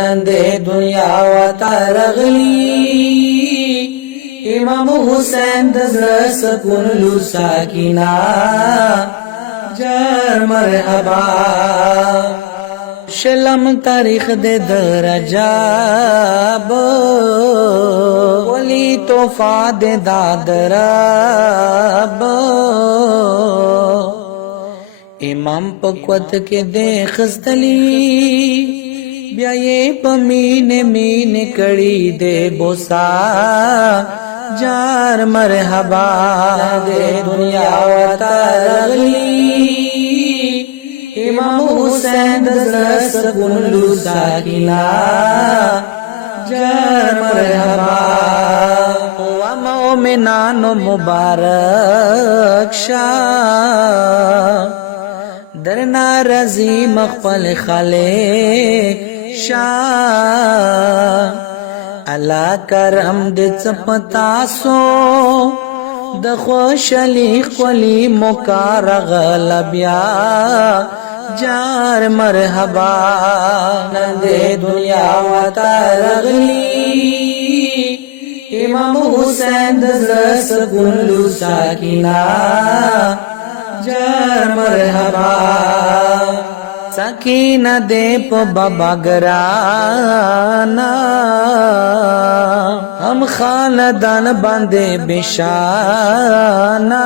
नंदे दुनिया वता रगली इमाम हुसैन दज़्र सकून लू साकिना जार मरहबा शलम तारीख दे दरजाब वली तोहफा दे दादराब इमाम पक्वत के दे खस्तली ब्या ये पमीने मीने कड़ी दे बोसा जार मरहबा दे दुनिया वता रगली इमाम हुसैन दज़्र सकून लू साकिना जार मरहबा व मोमिनानो मुबारक शाह दरना रजी मखफल खालिक शाह अल्लाह करम दे चपतासो द खुशली खुली मुकारग लबिया जार मरहबा नंदे दुनिया वता रगली इमाम हुसैन दज़्र सकून लू साकिना जार मरहबा सकीना दे प बाबा गराना हम खानदान बांधे बिशाना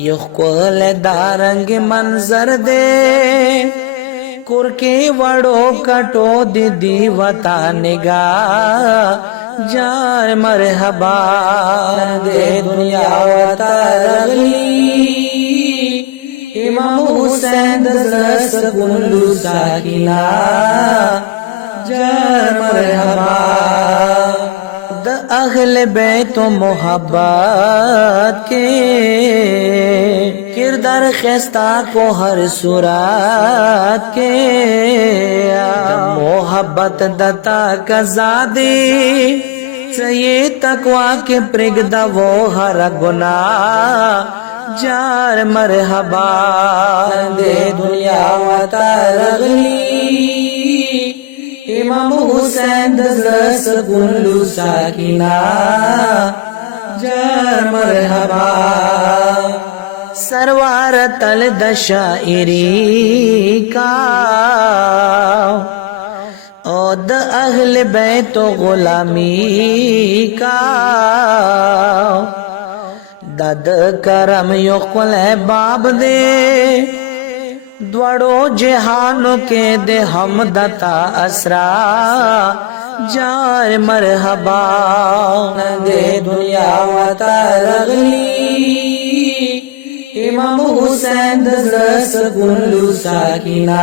युक्ल दारंग मंजर दे कुरके वड़ो कटो दीदी वता निगा जार मरहबा दे दुनिया वता रगली इमाम हुसैन दज़्र सकून लू साकिना जार मरहबा द अहले बैत मोहब्बत के किरदार खस्ता को हर सूरत के मोहब्बत दता कज़ादे ये तकवा के प्रिगदा वो हर गुनाह जार मरहबा दे दुनिया वता रगली इमाम हुसैन दज़्र सकून लू साकिना जार मरहबा सरवार तल दशाइरी का ओद अहल बैत गुलामी का दद करम युक्ल बाब दे द्वड़ो जहानों के दे हम दता असरा जार मरहबा दे दुनिया वता रगली इमाम हुसैन दज़्र सकून लू साकिना